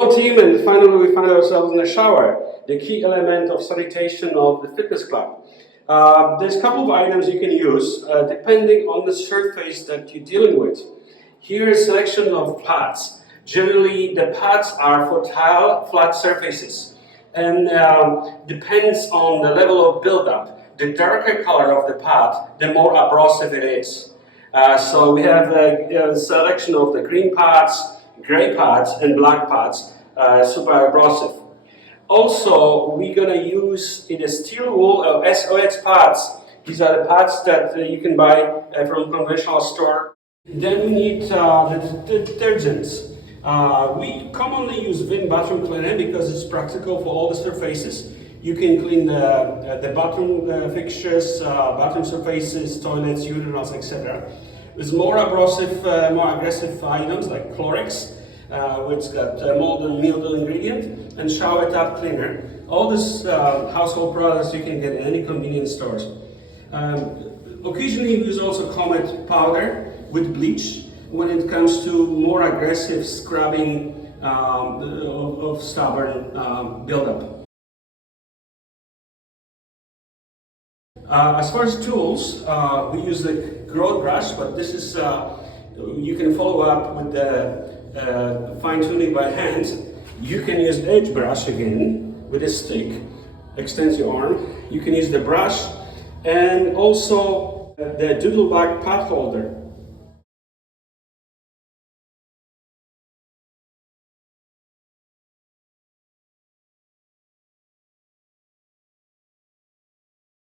Hello team, and finally we find ourselves in the shower, the key element of sanitation of the fitness club. There's a couple of items you can use depending on the surface that you're dealing with. Here is a selection of pads. Generally the pads are for tile flat surfaces and depends on the level of buildup. The darker color of the pad, the more abrasive it is. So we have a selection of the green pads, gray pads and black pads, super abrasive. Also, we're going to use in a steel wool SOX pads. These are the pads that you can buy from conventional store. Then we need the detergents. We commonly use Vim bathroom cleaner because it's practical for all the surfaces. You can clean the bathroom fixtures, bathroom surfaces, toilets, urinals, etc. There's more abrasive, more aggressive items like Clorox, which got mold and mildew ingredient, and shower tap cleaner. All these household products you can get in any convenience stores. Occasionally we use also Comet powder with bleach when it comes to more aggressive scrubbing of stubborn buildup. As far as tools, we use the growth brush, but this is you can follow up with the fine-tuning by hand. You can use the edge brush again with a stick, extends your arm. You can use the brush and also the doodlebug pot holder.